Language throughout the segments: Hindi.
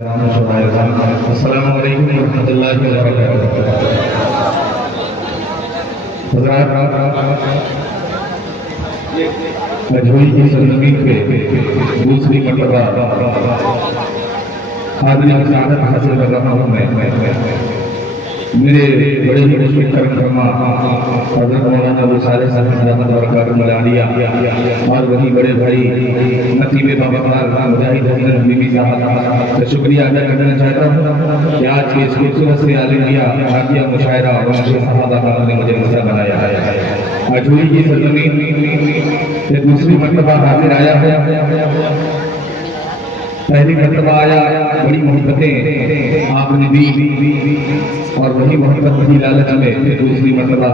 अस्सलाम वालेकुम रहमतुल्लाहि व बरकातुहू। अजोई की सरजमीन पे दूसरी मर्तबा हाज़िरी की सआदत हासिल कर रहा हूँ मैं। मेरे बड़े मुश्किल करम हज़रत मौलाना अबू सालेह साहब बरकातुहू मलानिया और वही बड़े भाई नसीबे बाबा मुजाहिद हसन बीबी साहब का शुक्रिया अदा करना चाहता हूँ कि आज के इस खूबसूरत से आलिमिया हाकिया मुशायरा और सहाबा का ने मुझे हिस्सा बनाया है। अजूरी की सरजमीन से दूसरी मर्तबा हाजिर आया है। पहली मर्तबा आया, बड़ी मोहब्बतें आपने दी और वही मोहब्बत वही लालच में दूसरी मर्तबा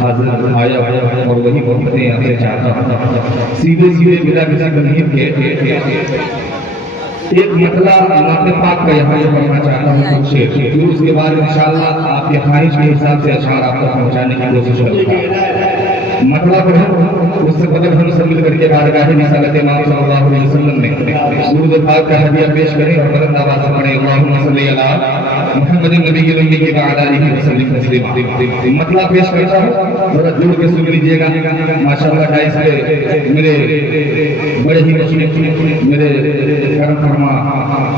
हाजिर आया और वही मोहब्बतें आपसे चाहता हूँ। सीधे सीधे बिना किसी तकलीफ के एक मतला नाते पाक का यहाँ से पढ़ना चाहता हूँ कुछ शेर, फिर उसके बाद इंशाअल्लाह आपके ख्वाहिश के हिसाब से अशआर आप तक पहुँचाने की कोशिश करूँगा। मतला पढ़ो, उससे पहले हम सब मिल करके बारगाह रिसालत इमाम सल्लल्लाहु अलैहि वसल्लम में दुरूद पाक का हदिया पेश करें और बुलंद आवाज से पढ़ें अल्लाहुम्मा सल्ली अला मुहम्मदिन नबिय्यिल उम्मी व अला आलिहि वसल्लम तस्लीमा। मतला पेश करता हूँ, जरा जुड़ के सुन लीजिएगा। माशाअल्लाह डाइस पे मेरे बड़े ही मशहूर मेरे करम फरमा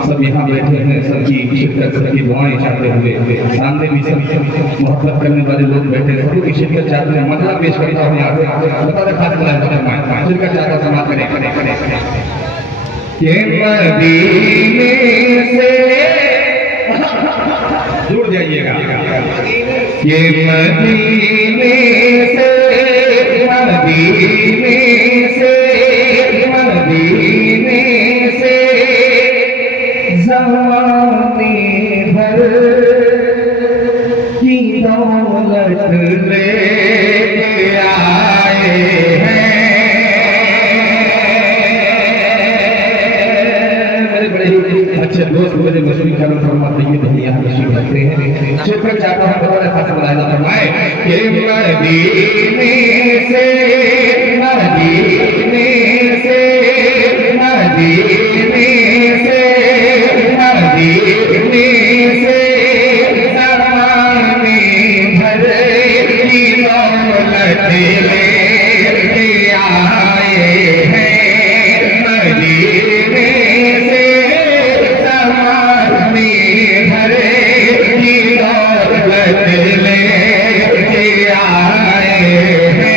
सब यहाँ बैठे हैं, सबकी शिरकत सबकी दुआएं चाहते हुए सामने भी सब मोहब्बत करने वाले लोग बैठे हैं, सबकी शिरकत चाहते हैं। मतलब पेश करता हूँ यहाँ से बता दे खास शिरकत चाहता समाज करें के मदीने से जुड़ जाइएगा के मदीने से मदीने से मदीने से ज़माने भर की दौलत लेके आए हैं। मेरे बड़े ही अच्छे दोस्त मुझे मशहूर करम फरमाते हैं नहीं यहाँ तशरीफ रखते हैं। शुक्र चाहता हूँ बड़ा खास बुलाया फरमाए कि मदीने से मदीने से मदीने से मदीने से ज़माने भर की दौलत लेके आए हैं। मदीने से ज़माने भर की दौलत लेके आए हैं।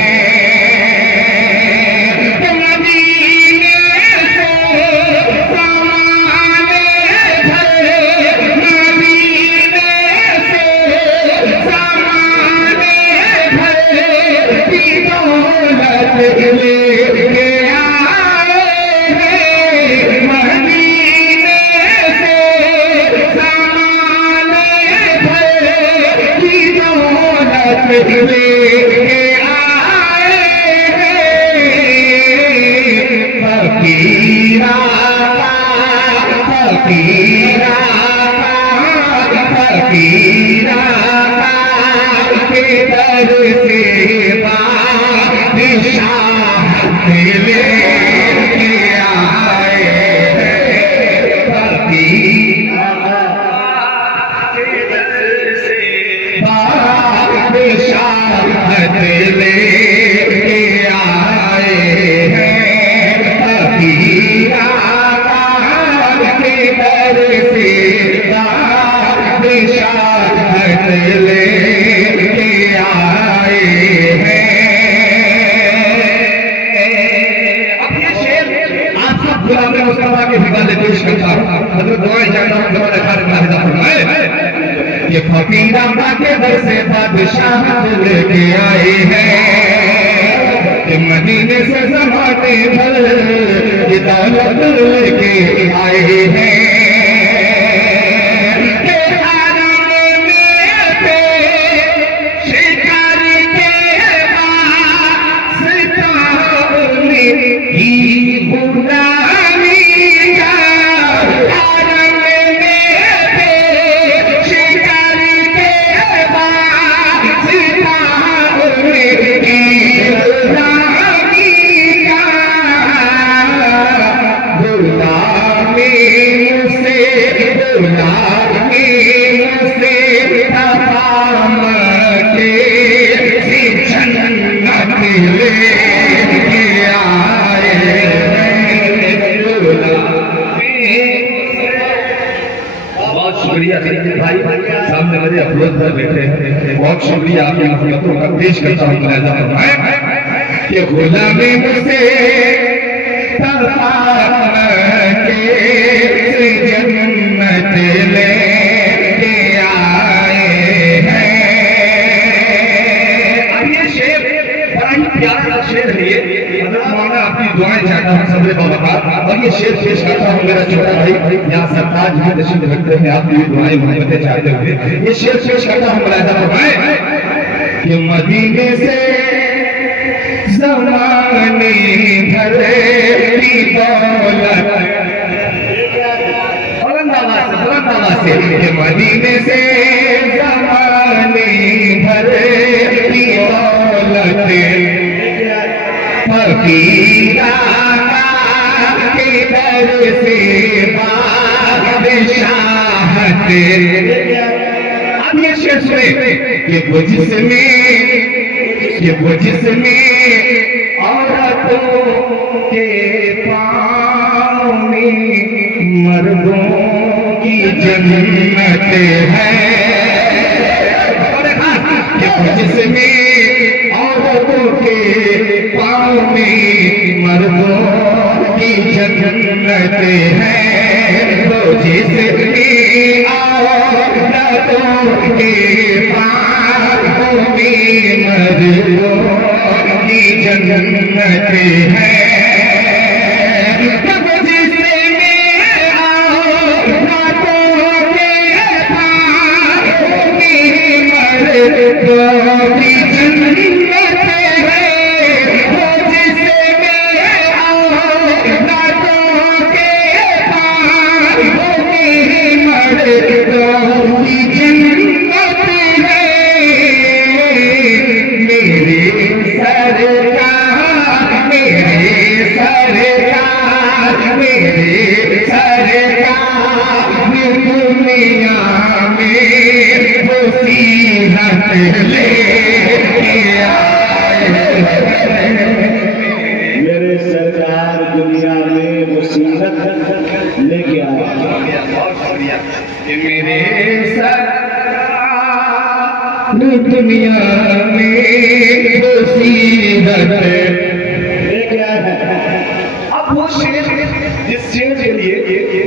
ये फकीर अम्मा के घर से बादशाह लेके आए हैं कि मदीने से ज़माने भर की दौलत लेके आए हैं। गुलामी से शुक्रिया भाई, सामने मेरे अफरोज भाई बैठे हैं, बहुत शुक्रिया आपकी मोहब्बतों का पेश करता हूँ। मुलाहिजा फरमाएं कि गुलामी मुझसे जन्नत लेके आए हैं। अब ये शेर बड़ा ही प्यारा सा शेर है। ये मौलाना अपनी दुआएं चाहता हूँ सबरे बाबा, और ये शेर पेश करता हूँ मेरा छोटा भाई यहाँ सरताज में तशरीफ रखते हैं, आप भी दुआएं मोहब्बतें चाहते हुए ये शेर पेश करता हूँ। मुलाहिजा फरमाएं कि मदीने से ज़माने भर की दौलत, बुलंद आवाज़ से मदीने से ज़माने भर की दौलत फकीरा के दर से बादशाहत। अब ये शेर सुने कि वो जिसमें औरतों के पाँव में मर्दों की जन्नत है। कि वो जिसमें औरतों के पाँव में मर्दों की जन्नत है। वो जिसमें औरतों के पाँव में मर्दों की जन्नत है। मेरे सरकार दुनिया में मुसीबत लेके आया। मेरे सरकार दुनिया में मुसीबत लेके आया। अब वो शेर, जिस शेर के लिए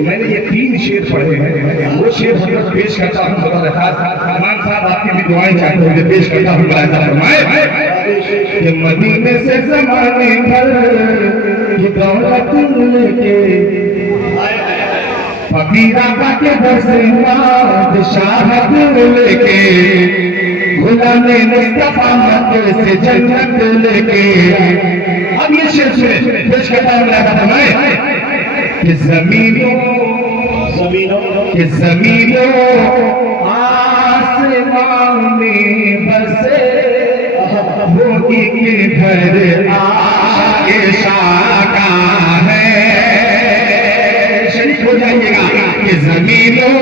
मैंने ये 3 शेर पढ़े हैं, वो शेर हम पेश करता हूँ। मान साहब आपकी भी दुआएं चाहते हुए पेश करता हूँ। मुलाहिजा फरमाएं कि मदीने से ज़माने भर की दौलत लेके फकीरा के घर से बादशाहत लेके गुलामे मुस्तफा मक्के से जन्नत लेके। अब ये शेर सुने पेश करता हूँ। मुलाहिजा फरमाएं कि ज़मीनों आसमान में बसे वो एक घर आगे शाका है। शरीक हो जाइएगा कि ज़मीनों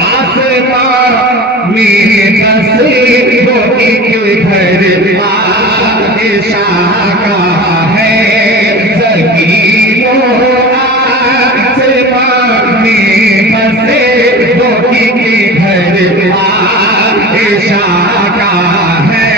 आसमान में बसे वो एक घर आगे शाका है। ज़मीनों आसमान में बसे वो एक घर आगे शाका है।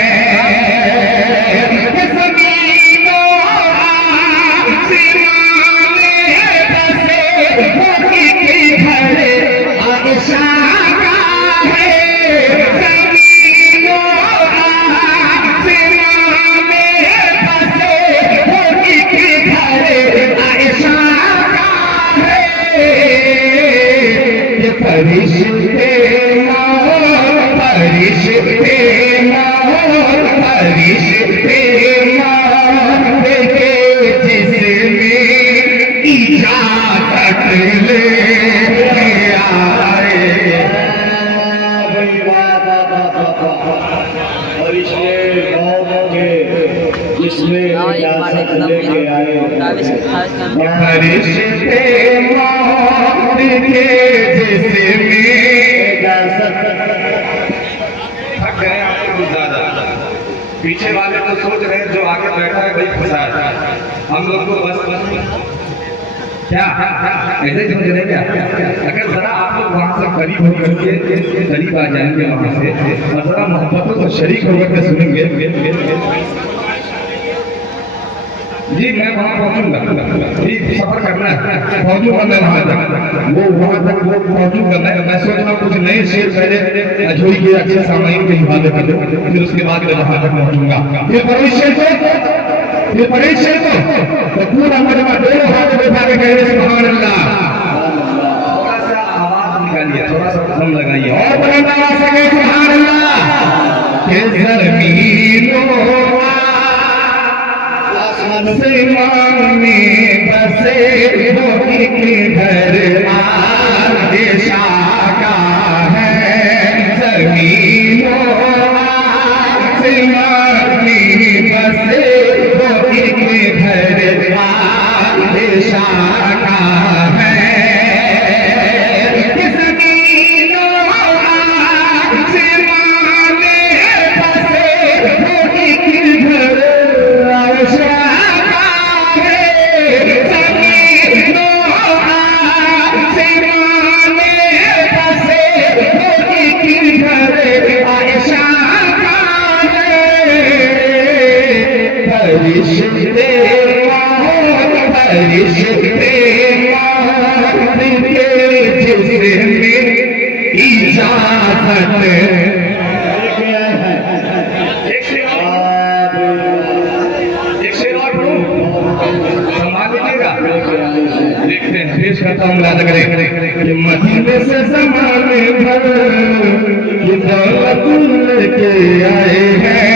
जिसमें इजाजत लेके आए फरिश्ते मौत के जिसमें इजाजत। थक गए आपको कुछ ज्यादा, पीछे वाले तो सोच रहे हैं जो आगे बैठा है भाई फंसा है, हम लोग को बस क्या ऐसे समझ रहे क्या? अगर जरा आप लोग वहां से करीब होकर के करीब आ जाएंगे वहां से और जरा मोहब्बतों से शरीक होकर के सुनेंगे। जी मैं वहां पहुंचूंगा, जी सफर करना है, पहुंचूंगा मैं वहां तक, वो पहुंचूंगा मैं सोच रहा हूँ कुछ नए शेर पहले झोली के अच्छे सामाइन के हिफाजत कर दो, फिर उसके बाद मैं वहां तक पहुंचूंगा। फिर परेश शेर को तो पूरा मजमा दोनों हाथ में उठा के कह रहे सुभान अल्लाह। थोड़ा सा आवाज निकालिए, थोड़ा सा दम लगाइए और बुलंद आवाज से कहिए सुभान अल्लाह। के ज़मीनों आसमान में बसे वो एक घर आदिशा का है। ज़मीनों आसमान में बसे वो एक घर आदिशा का है। ज़मीनों आसमान में बसे वो एक घर आदिशा मदीने से ज़माने भर ये दौलत लेके आए हैं।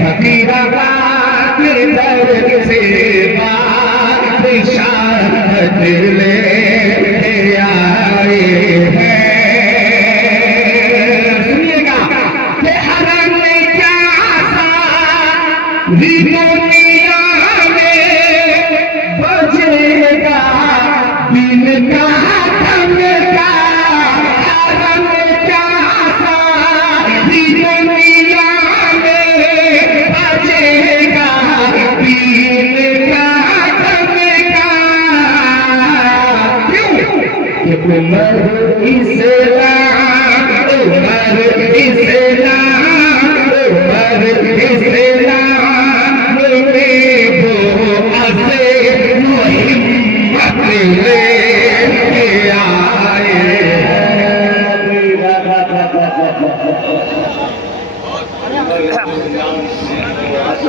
फकीराबाद के दर से बादशाह लेके आए हैं। सुनिएगा कि हरम में क्या था दुनिया में बजेगा दिन का धमका। हरम क्या था दुनिया में बजेगा दिन का धमका। क्यों? कि उमर इस्लाम, उमर इस्लाम, उमर इस्लाम में वो असे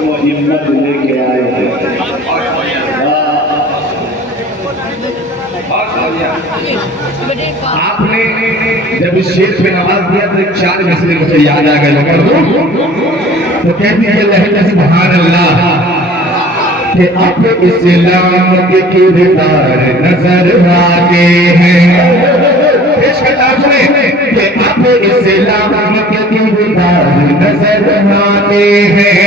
मुहिम्मत लेके आए हिम्मत लेके आए हैं। आपने जब इस शेर पे नवाज दिया तो एक चार मसले मुझे याद आ गए लोग। तो कहती है लहजा सुभान अल्लाह कि अब इस्लाम के किरदार नजर आते हैं। पेश करता सुने कि अब इस्लाम के किरदार नजर आते हैं।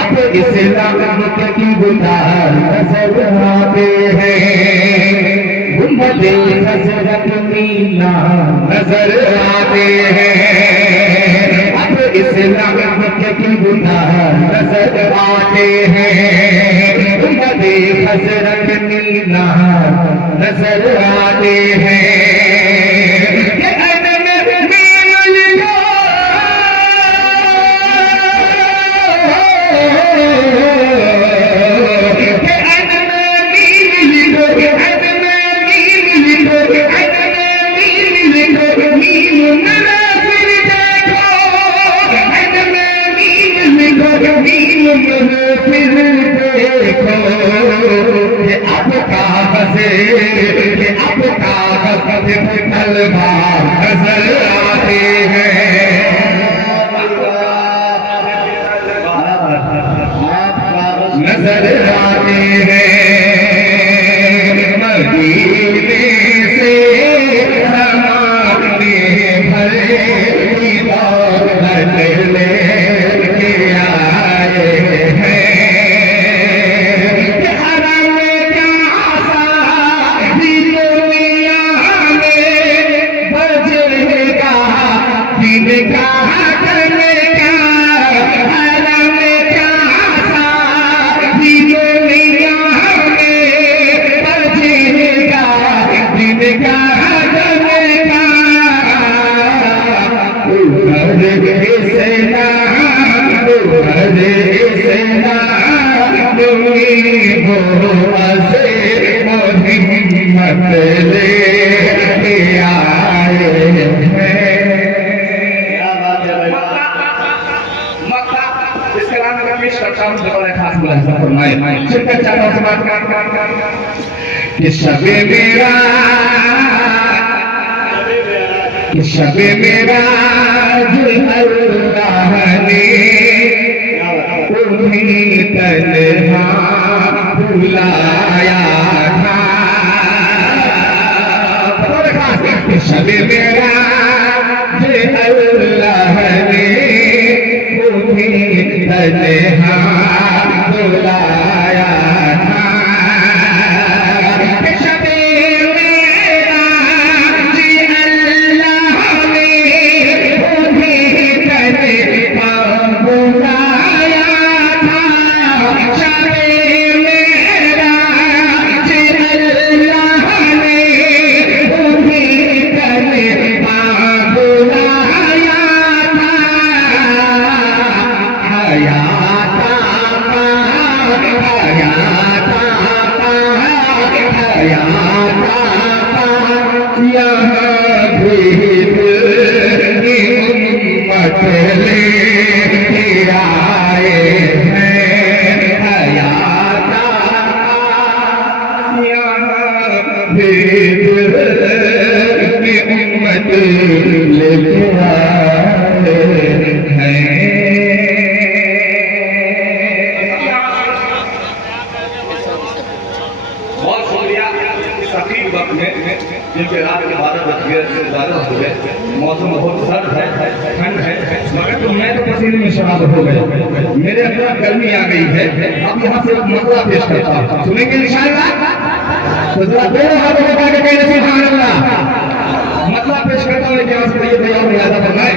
अब इस्लाम के किरदार नजर आते हैं। गुंबदे हज़रत मीना नजर आते हैं। अब इस्लाम के किरदार नजर आते हैं। गुंबदे हज़रत मीना नजर आते हैं। अब कागज़ कि शबे मेरा कि शबे मेरा अल्लाह ने उन्हीं तन्हा बुलाया था। कि शबे मेरा अल्लाह ने उन्हीं तन्हा बुलाया था। कि शबे मेरा अल्लाह ने उन्हीं तन्हा बुलाया था। शबे मेरा अल्लाह ने उन्हीं तन्हा बुलाया था। हयाता यहाँ भी उम्मत ले आए हैं। हयाता यहाँ भी उम्मत ले आए हैं। बहुत शुक्रिया। इस अखीर वक्त में जिनके रात के 12 बज गए से ज़्यादा हो गए, मौसम बहुत सर्द है, ठंड है, मगर तो मैं तो पसीने में शराब हो गया, मेरे अंदर गर्मी आ गई है। अब यहाँ से एक मसला पेश करता हूँ, सुनेंगे इंशाअल्लाह? तो जरा दोनों हाथों को उठा के कहने सुभान अल्लाह। मसला पेश करता हूँ, लेकिन आज ये भैया में याद फरमाए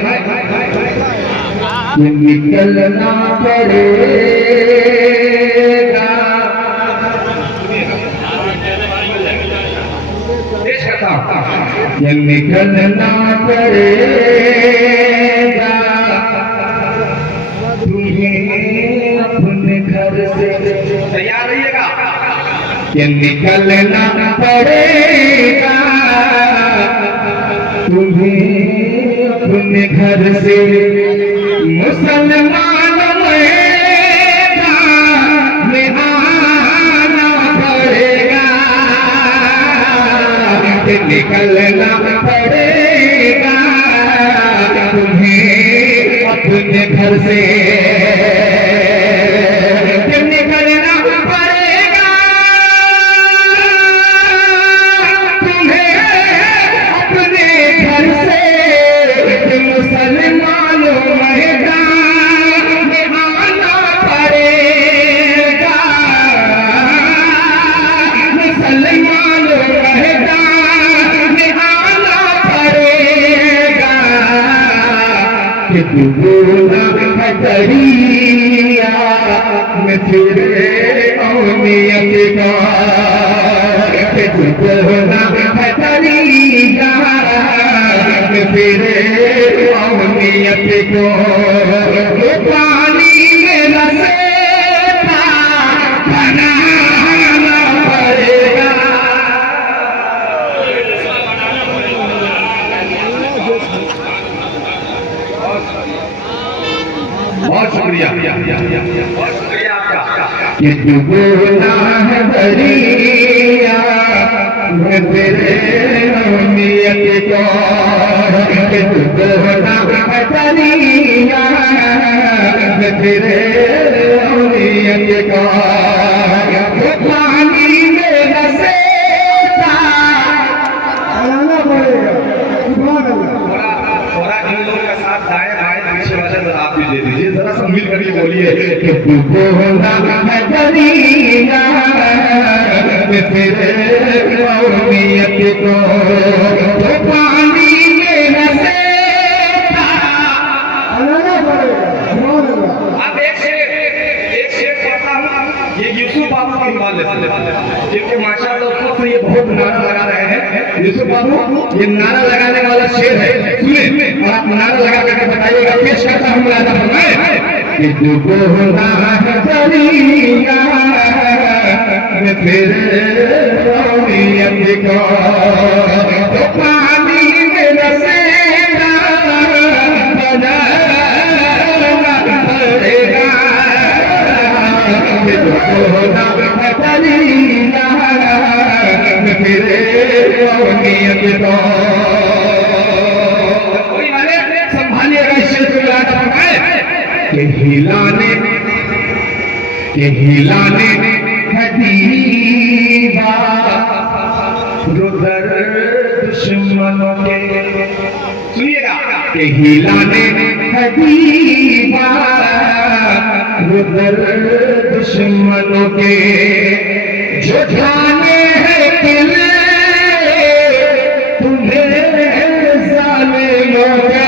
कि निकलना पड़ेगा। पेश करता हूँ। ये निकलना पड़ेगा तुम्हें अपने घर से। तैयार रहिएगा। ये निकलना पड़ेगा तुम्हें अपने घर से। मुसलमान में आना पड़ेगा। ये निकलना पड़ेगा तुम्हें अपने घर से। ये निकलना पड़ेगा तुम्हें अपने घर से। मुसलमानों मैदान में आना पड़ेगा। मुसलमानों मैदान में आना पड़ेगा। कि डूबना है दरिया में फिरे औनियत का। कि डूबना है दरिया में फिरे औनियत को। पानी में रसेता बनाना पड़ेगा। बहुत शुक्रिया। बहुत शुक्रिया आपका। कि डूबना है दरिया में तेरे नियत को। कि डूबना है दरिया में तेरे नियत को। पानी में रसेता बनाना पड़ेगा। सुभान अल्लाह। थोड़ा इन लोगों का साथ दाएं बाएं पीछे वाले जरा आप भी दे दीजिए, जरा सब मिल करके बोलिए। कि डूबना है दरिया में तेरे नियत को। पानी में रसेता बनाना पड़ेगा। सुभान अल्लाह। अब एक शेर पढ़ता हूँ। ये यूसुफ बाबू की बात है, जिनके माशाअल्लाह उस वक्त ये बहुत नारा लगा रहे हैं। यूसुफ बाबू ये नारा लगाने वाला शेर है, सुने और आप नारा लगा करके बताइएगा। पेश करता हूँ मुलाजा फरमाए कि डूबना है दरिया में तेरे नियत को। पानी में रसेगा बनाना पड़ेगा। कि डूबना है दरिया तो कोई वाले संभालिएगा इस शेर को याद रखना कि हिलाने है दीवार रुदर दुश्मनों के, सुनिएगा कि हिलाने है दीवार रुदर दुश्मनों के, झुकाने हैं किले तुम्हें जालिमों के,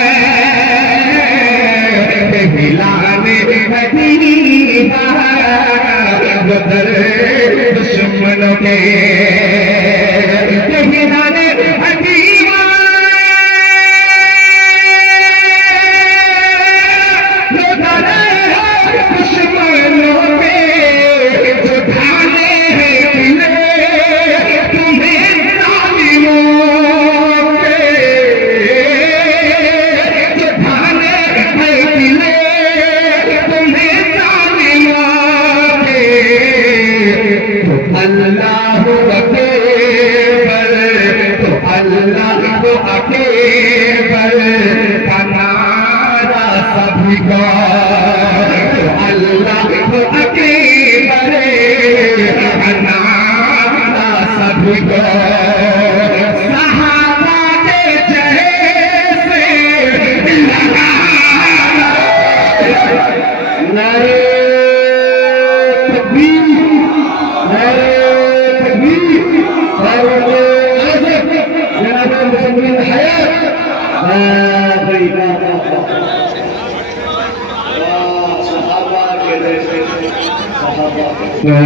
हिलाने है दीवार रुदर दुश्मनों के, हिलाने है दीवार रुदर दुश्मनों के, झुकाने हैं किले तुम्हें जालिमों के, झुकाने हैं किले तुम्हें जालिमों के, तो अल्लाह अकेबर का नारा सभी का, तो अल्लाह अकेबर का नारा सभी का, सहाबा के जैसे लगाना, नारे तकबीर, नारे तकबीर,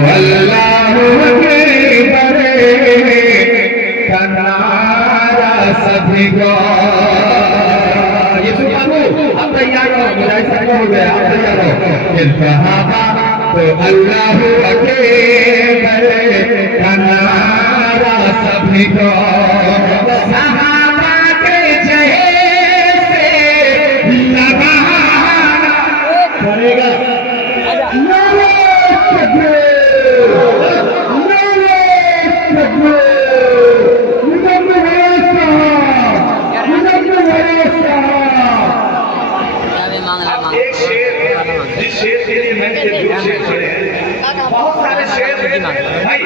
अल्लाह का नारा सभी को, ये अब तैयार हो, मुझे हो गया, आप तैयार हो, सहाबा तो अल्लाह का नारा सभी को, सहाबा के जैसे लगाना पड़ेगा, एक शेर, जिस शेर के लिए मैंने ये दो शेर पढ़े हैं, बहुत सारे शेर भाई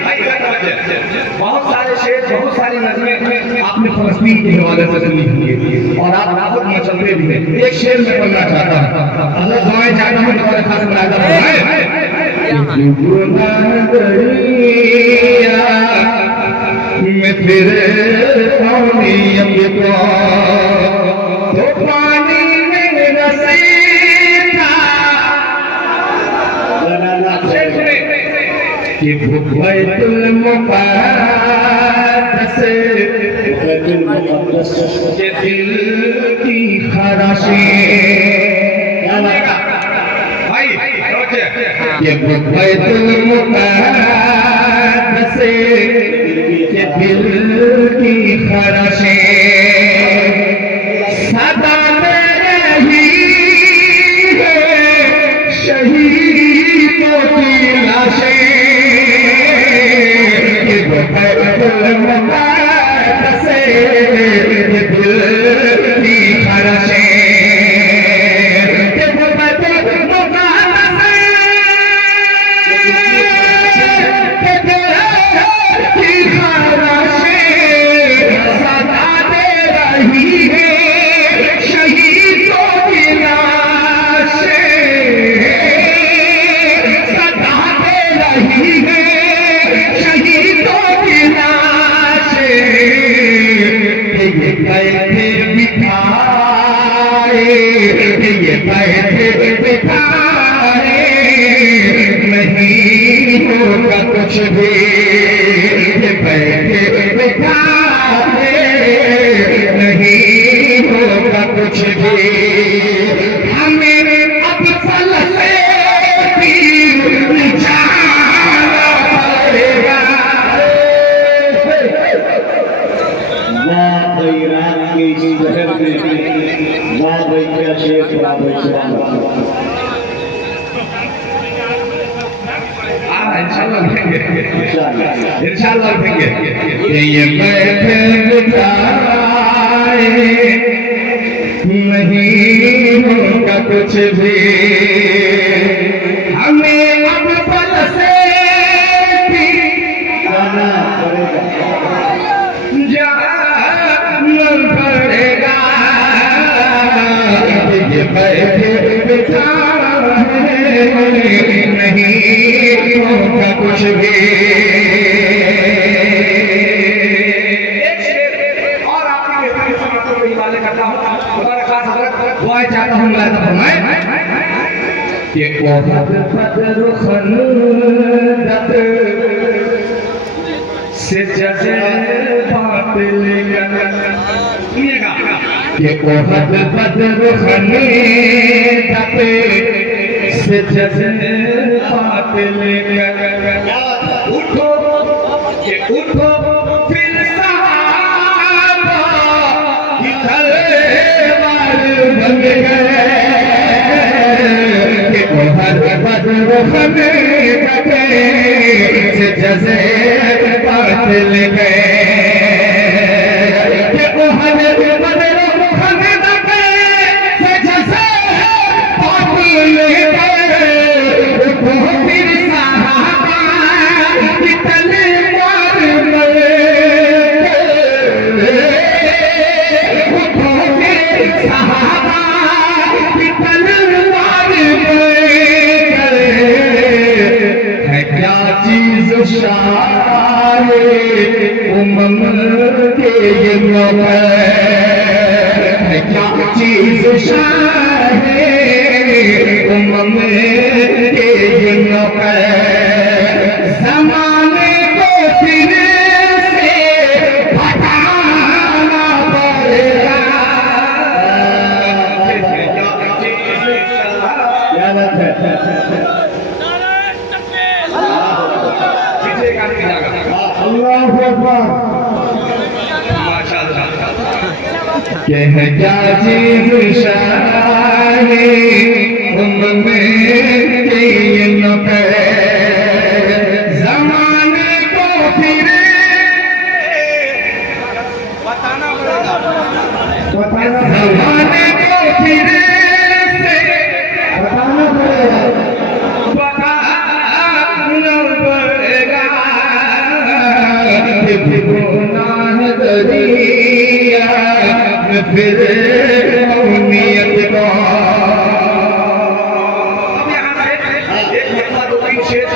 बहुत सारे शेर, बहुत सारी नज़में आपने फलस्तीन के हवाले से सुनी होंगी और आप खुद मचलते भी हैं। एक शेर मैं पढ़ना चाहता हूँ, अगर गाँव जाता हूँ तो बड़े खास बनाता मैं फिर तो पानी में रसीदा कि बैतुल मुक़द्दस के दिल की खराशी, भाई ये बैतुल मुक़द्दस के दिल की खराशी, सदा में रही है शहीदों की लाशें, बैतुल मुक़द्दस के दिल की खराशी, नहीं होगा कुछ भी, बैठे बिठाए नहीं होगा कुछ भी, हमें अब फलसे जाना पड़ेगा। वाह ईरान के इस शहर में, वाह भाई क्या शेर, वाह भाई इंशाल्लाह लिखेंगे, इंशाल्लाह लिखेंगे। ये बैठे बिठाए नहीं होगा कुछ भी, हमें अब पल से भी जाना पड़ेगा। ये बैठे बिठाए नहीं होगा कुछ भी। और आपकी बेहतरीन समातों को हिवाले करता हूँ, खुदा ने खास हजरत दुआएं चाहता हूँ मुलाज़ा फरमाएं कि बहुत बदर खंदक से जज़े बात लेकर, सुनिएगा कि बहुत बदर खंदक से जज़े बात लेकर उठो कि उठो फिर सहाबा की तलवार बन गए। कि बहुत बदर खंदक से जज़े बात ले गए। कि बहुत बदर खंदक से जज़े बात ले गए। फिर सहाबा की तलवार बन गए। फिर सहाबा की तलवार बन गए। है क्या चीज शान उमम के ये मौका है, क्या चीज शान उमम के ये मौका, ज़माने को फिर से हटाना पड़ेगा। क्या बात है, अल्लाहु अकबर, माशाअल्लाह। कह क्या चीज़ शान उम्म के ये नौकर, ज़माने को फिर बताना पड़ेगा, ज़माने को फिर से बताना पड़ेगा, गुनाह दरिया में फिर कौमियत को। अब यहाँ से एक मतलब दो तीन शेर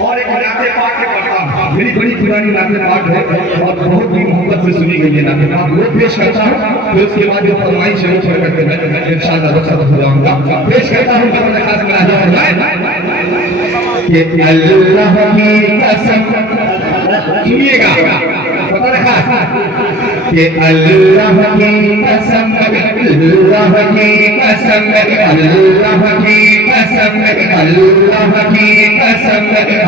और एक नाते पाक के पढ़ता हूँ। मेरी बड़ी पुरानी नाते पाक है और बहुत ही मोहब्बत से सुनी गई है नाते पाक, वो पेश करता हूँ। फिर उसके बाद जो फरमाइश है वो पढ़ करके मैं इंशाअल्लाह रुखसत हो जाऊंगा। पेश करता हूँ अपने खास में कि अल्लाह की कसम, सुनिएगा पता रखा कि अल्लाह की कसम, अल्लाह की कसम, अल्लाह की कसम, अल्लाह की कसम,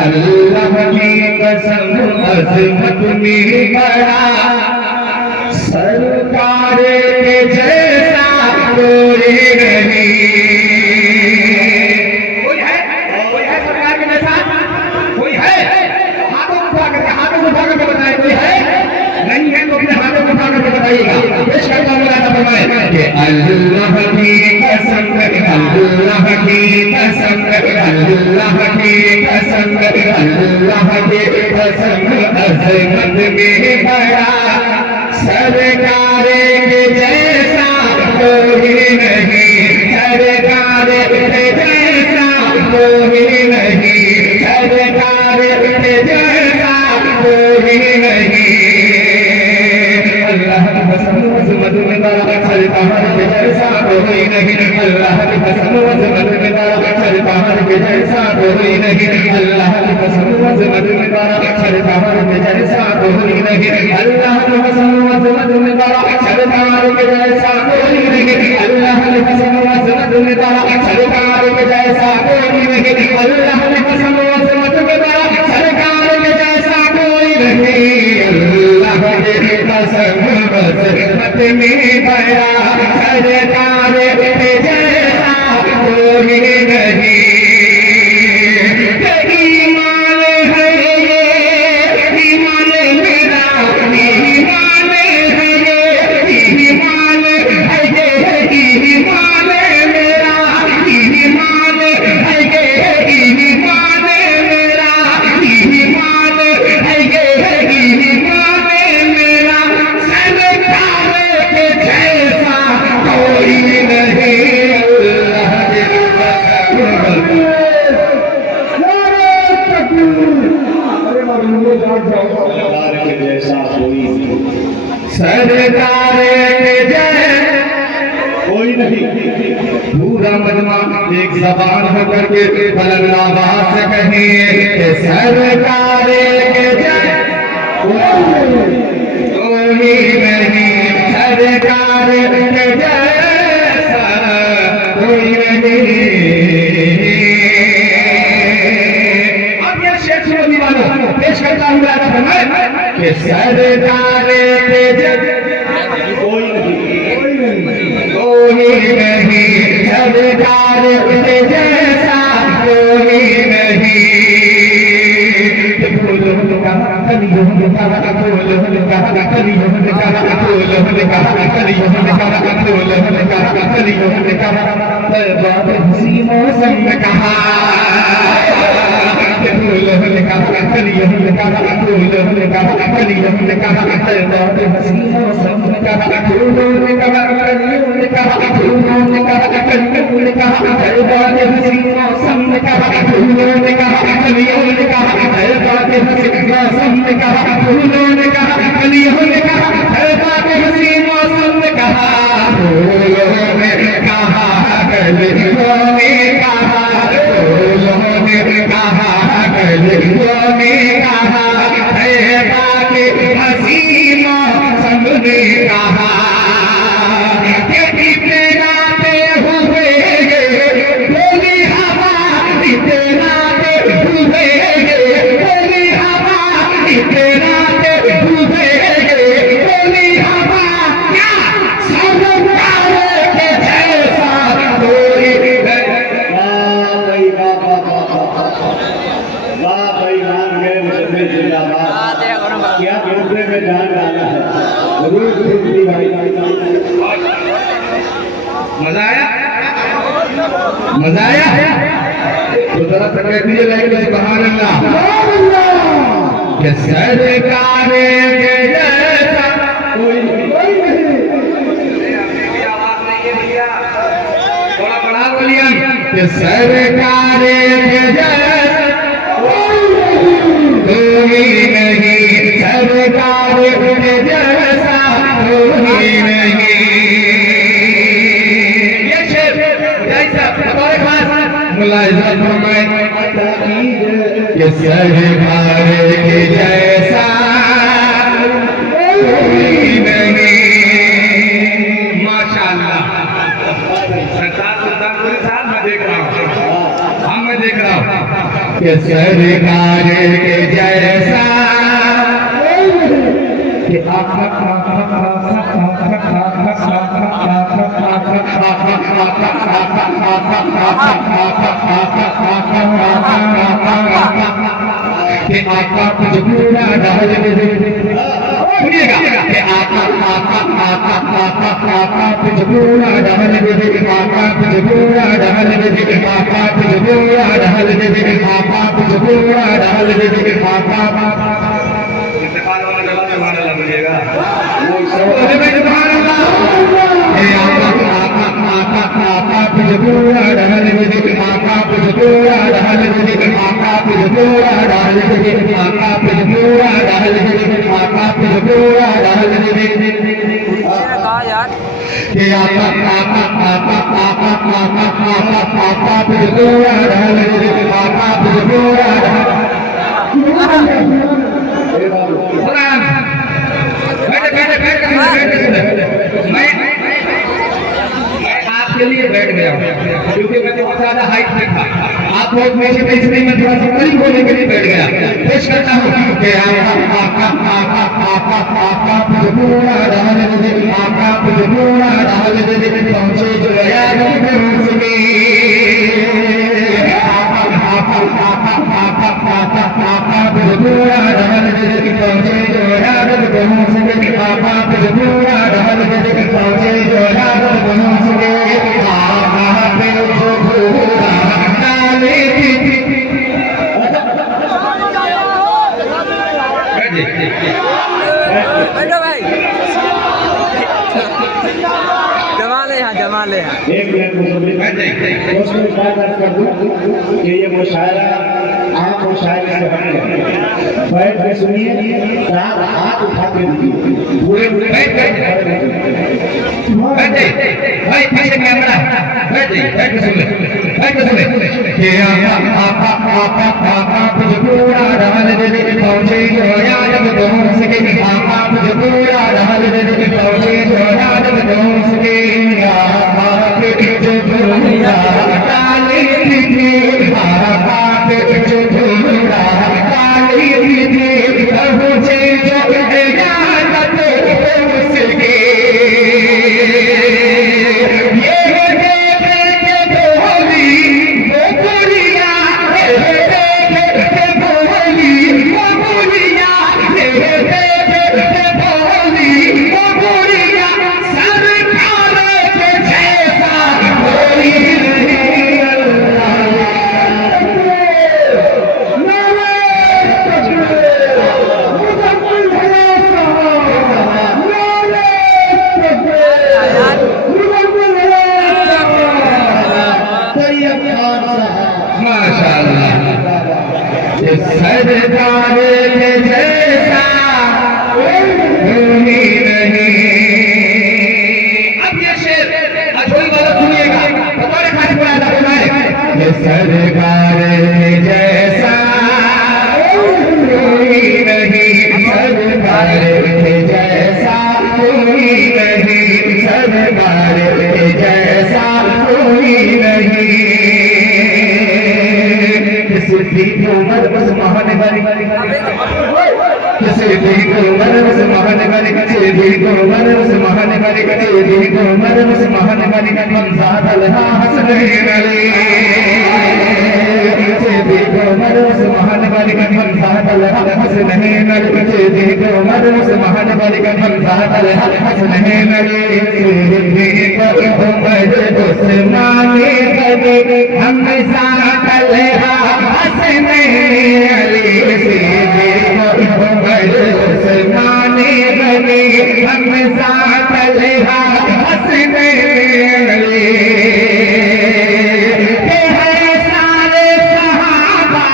अल्लाह की कसम, अज़मत में बड़ा सरकार के जैसा कोई नहीं। कोई है सरकार के जैसा? कोई है? हाथों उठा करके बताए, कोई है? नहीं है तो अपने हाथों को उठा करके बताइएगा। पेश करता हूँ मुलाज़ा फरमाएं कि अल्लाह की कसम, अल्लाह की कसम, अल्लाह की कसम, अल्लाह की कसम, अज़मत में बड़ा सरकार के जैसा कोई नहीं, सरकार के जैसा कोई नहीं, सरकार के जैसा कोई नहीं। अल्लाह की कसम अज़मत में बड़ा सरकार के जैसा कोई नहीं, अल्लाह की कसम अज़मत में बड़ा सरकार के जैसा कोई नहीं, अल्लाह की कसम अज़मत में बड़ा सरकार के जैसा कोई नहीं, अल्लाह की कसम अज़मत में बड़ा सरकार के जैसा कोई नहीं, अल्लाह की कसम अज़मत में बड़ा सरकार के जैसा कोई नहीं, अल्लाह की कसम अज़मत में बड़ा सरकार के जैसा कोई नहीं, अल्लाह की कसम अज़मत में बड़ा सरकार के जैसा कोई नहीं। ईमान सरकार के जय कोई नहीं, पूरा मजमा एक जबान होकर के बुलंद आवाज से कहे कि सरकार के जय कोई नहीं, सरकार के जैसा कोई नहीं। अब ये शेर सुनने वालों पेश करता हूँ कि सरकार के जय कोई नहीं, कोई नहीं, सरकार के जैसा कोई नहीं। मौसम में कहा क्या दूसरे में जान डाला है। मजा आया, मजा आया तो जरा कह दीजिए लाइक सुभान अल्लाह। कि सरकार के जैसा कोई नहीं, आवाज नहीं है, थोड़ा बढ़ा बोलिए। कि सरकार के जैसा कोई नहीं, सरकार के जैसा कोई नहीं। ये शेर जैसा बतौर खास मुलाहिजा फरमाए कि सरकार के जैसा कोई नहीं। माशाअल्लाह, सरदार सुल्तानपुरी साहब मैं देख रहा हूँ, हाँ मैं देख रहा हूँ कि सरकार के जैसा कि आका कुछ पूरा डाल दे, सुनिएगा कि आका कुछ पूरा डाल दे, आका कुछ पूरा डाल दे, आका कुछ पूरा डाल दे, आका कुछ पूरा डाल दे, आका इंतकाल वाला जवाब सुभान अल्लाह बोलिएगा, वो सुभान अल्लाह। आका कुछ पूरा डाल दे, आका कुछ पूरा डाल दे, आका कुछ पूरा डाल दे, आका कुछ पूरा डाल दे, आका कुछ पूरा डाल दे। कि आका कुछ पूरा डाल दे, आका कुछ पूरा मैं आपके लिए बैठ गया क्योंकि मैं बहुत ज्यादा हाइट में था, आप बहुत नीचे थे, इसलिए मैं थोड़ा सा करीब होने के लिए बैठ गया। पेश करता हूँ कि आका कुछ पूरा डाल दे, आका कुछ पूरा डाल दे, पहुंचे जो यार सके। आका कुछ पूरा डाल दे, पहुंचे जो यार पहुंच सके, आका कुछ पूरा डाल दे, पहुंचे जो यार पहुंच सके। बैठो भाई, जमा ले एक मिनट मुझे बात कर दूं कि ये मुशायरा आप और शायद से हट बैठ के सुनिए, चार हाथ उठा के देखिए, पूरे बैठ भाई पीछे कैमरा बैठ के सुन ले कि आपा कुछ पूरा डाल दे पहुंचे जो याद तुम सके आपा कुछ पूरा डाल दे पहुंचे जो याद तुम सके आपा कुछ पूरा डाल दे आपा कुछ पूरा डाल दे पहुंचे जो याद तुम सके सरकार के जैसा कोई नहीं। अब ये शेर अजोई वाला सुनिएगा, हमारे खास में आता है ये सरकार के जैसा कोई नहीं, सरकार के जैसा कोई नहीं, सरकार के जैसा कोई नहीं। किसी को मत बस महान वाली किसी को मत बस महान वाली किसी को मत बस महान वाली किसी को मत बस महान वाली हम साथ अल्लाह हंस रहे वाली किसी को मत बस महान वाली हम साथ अल्लाह हंस रहे वाली किसी को मत बस महान वाली हम साथ अल्लाह हंस रहे वाली को मत बस माने कभी हम साथ अल्लाह हंसने वाली सीधे माने बने हम साथ अल्लाह हंसने वाली सारे सहाबा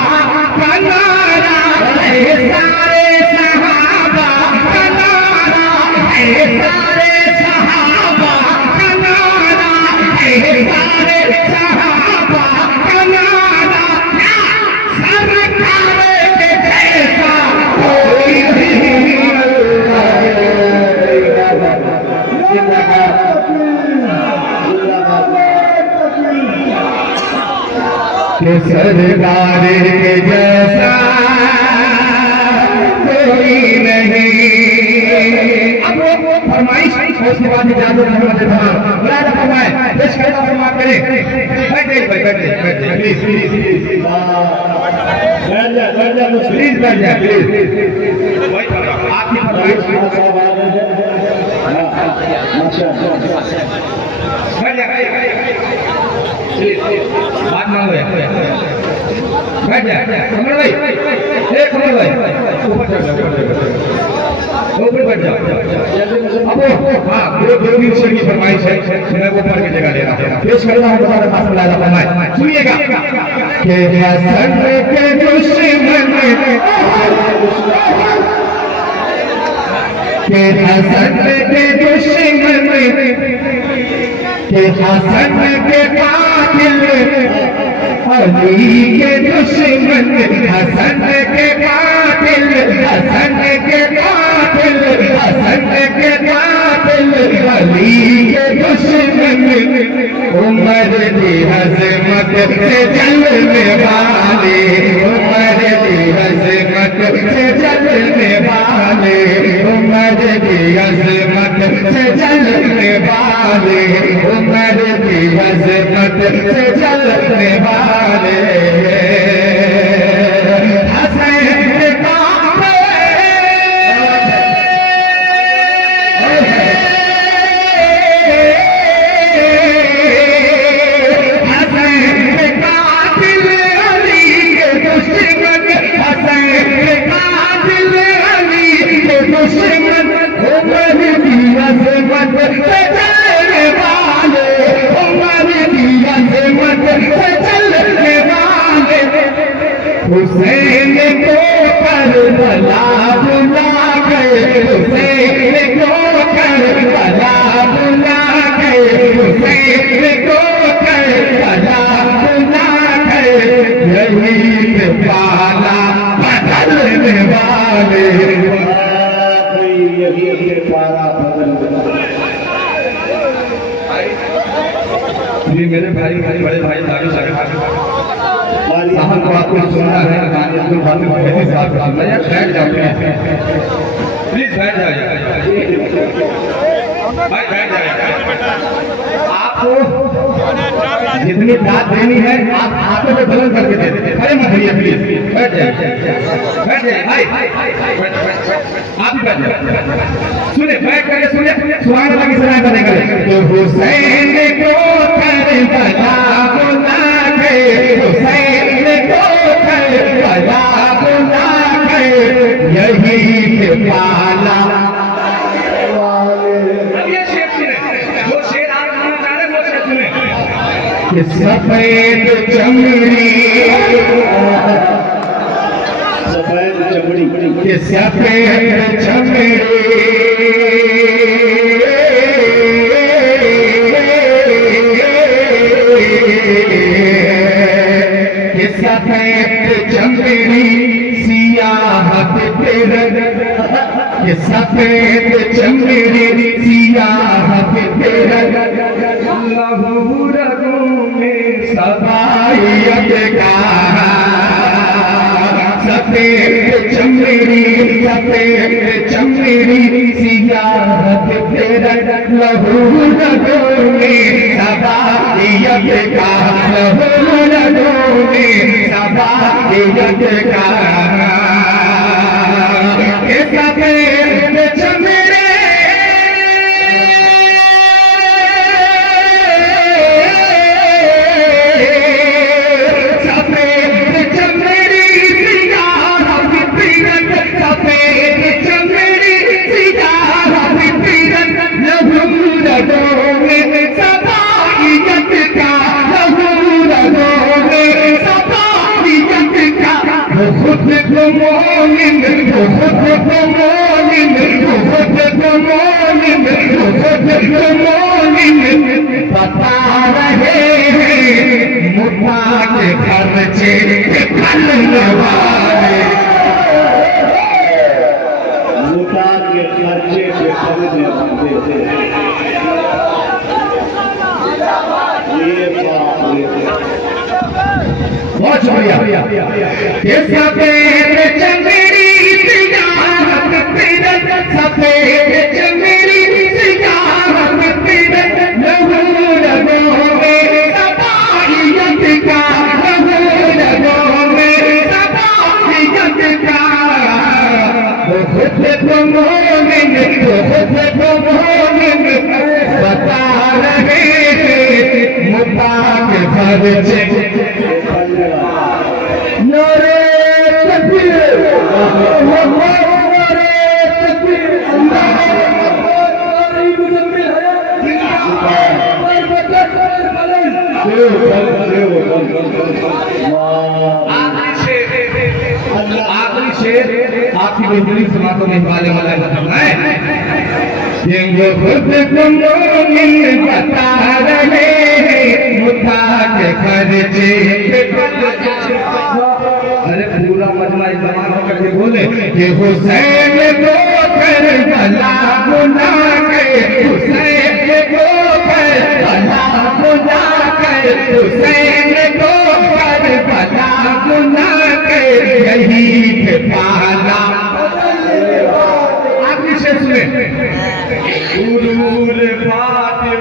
का नारा है, सारे सहाबा का नारा है, सारे सहाबा का नारा है, सारे सहाबा का नारा सरकार के जैसा कोई नहीं। कि सरकार के जैसा कोई नहीं। अब वो फरमाइश उसके बाद इजाजत मुरादा फरमाए पेश करना फरमाया करें। बैठे प्लीज प्लीज बैठ जा प्लीज बैठ जा प्लीज। आपकी फरमाइश बैठ जा बात मांगो बैठ जा कमर भाई, एक कमर भाई ऊपर बैठ जाओ। अब हाँ पूरे दिन से की फरमाइश है, मैं वो ऊपर की जगह ले रहा हूँ। पेश करना है तुम्हारे पास लाला फरमाए सुनिएगा कि हसन के दुश्मन के हसन के दुश्मन के हसन के कातिल अली के दुश्मन हसन के कातिल हसन के कातिल हसन के कातिल अली के दुश्मन उमर की हज़मत से जलने वाले उमर की हज़मत से जलने वाले उमर की हज़मत से जलने वाले उमर की हज़मत से जलने वाले जी मेरे भाई बड़े भाई साहब साहब को आपको सुनना है तो बात में बहुत ही साफ सुनना है। बैठ जाओ प्लीज बैठ जाइए भाई बैठ जाइए। आपको जितनी बात देनी है आप हाथों को बुलंद करके दे देते, खड़े मत होइए प्लीज, बैठ जाइए भाई आप भी बैठ जाइए। सुने बैठ करके सुने सुहाना लगी सुनाई बने करे तो हुसैन को करबला बुला के, हुसैन को करबला बुला के यही पे पाला। अब ये शेर सुने, जो शेर आप गाना चाह रहे हैं वो शेर सुने कि सफेद चमड़ी के सफेद चमड़ी के सफेद चमड़ी सियाह फिर के सफेद चमड़ी सियाह फिर लहू रगों में सफायत का सफेद चमड़ी सियाह फिर लहू रगों में सफायत का, लहू रगों में सफायत का सफेद चमड़ी सफेद चमड़ी सियाह फिरत, सफेद चमड़ी सियाह फिरत लहू रगों में सफायत का, लहू रगों में सफायत का। खुद को मोमिन बता रहे हैं मुद्दा के खर्चे निकलने वाले, मुद्दा के खर्चे निकलने वाले। बहुत शुक्रिया। सफेद चमड़ी सियाह फिरत, सफेद चमड़ी सियाह फिरत लहू रगों में सफायत का, लहू रगों में सफायत का। खुद को मोमिन बता रहे मुद्दा के खर्चे नारे तकबीर नारे तकबीर आखिरी शेर आपकी बेहतरीन समातों में वाले वाला है ये खुद को मोमिन बता रहे मुद्दा के खर्चे। अरे पूरा मजमा जमान होकर के बोले कि हुसैन को करबला बुला के, हुसैन को करबला बुला के, हुसैन को करबला बुला के यही पे पाला। आखिरी शेर सुने गुरूर जाके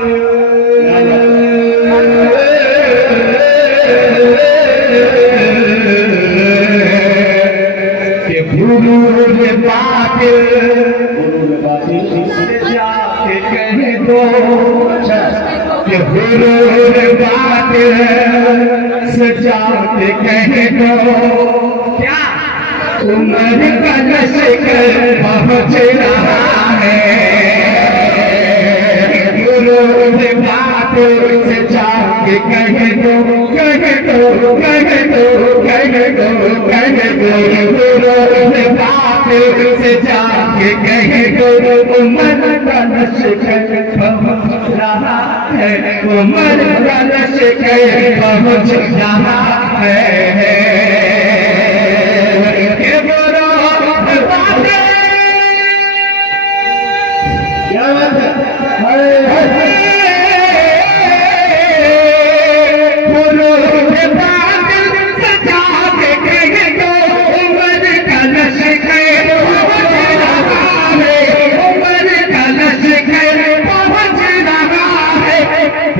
कह दो कि गुरूर बात सजा के कह दो क्या उम्र का लश्कर पहुंच रहा है। गुरूर बात सजा के कह दो, कह दो, कह दो, कह दो, कह दो। गुरूर बात सजा के कह दो उम्र का लश्कर पहुंच रहा है, उम्र का लश्कर पहुंच रहा है। क्या बात है?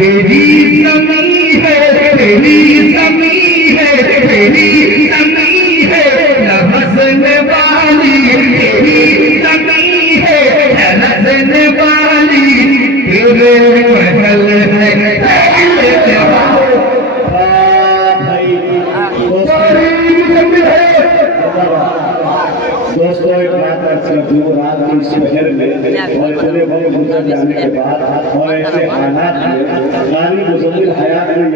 तेरी ज़मीं है, तेरी ज़मीं है, तेरी ज़मीं है न बसने वाली, तेरी ज़मीं है न बसने वाली, तेरे महल है दोस्तों एक बात अर्ज कर दूं, रात के इस शहर में और पूरे वक्त गुजर जाने के बाद और ऐसे हालात में गाली मुजम्मिल हयात में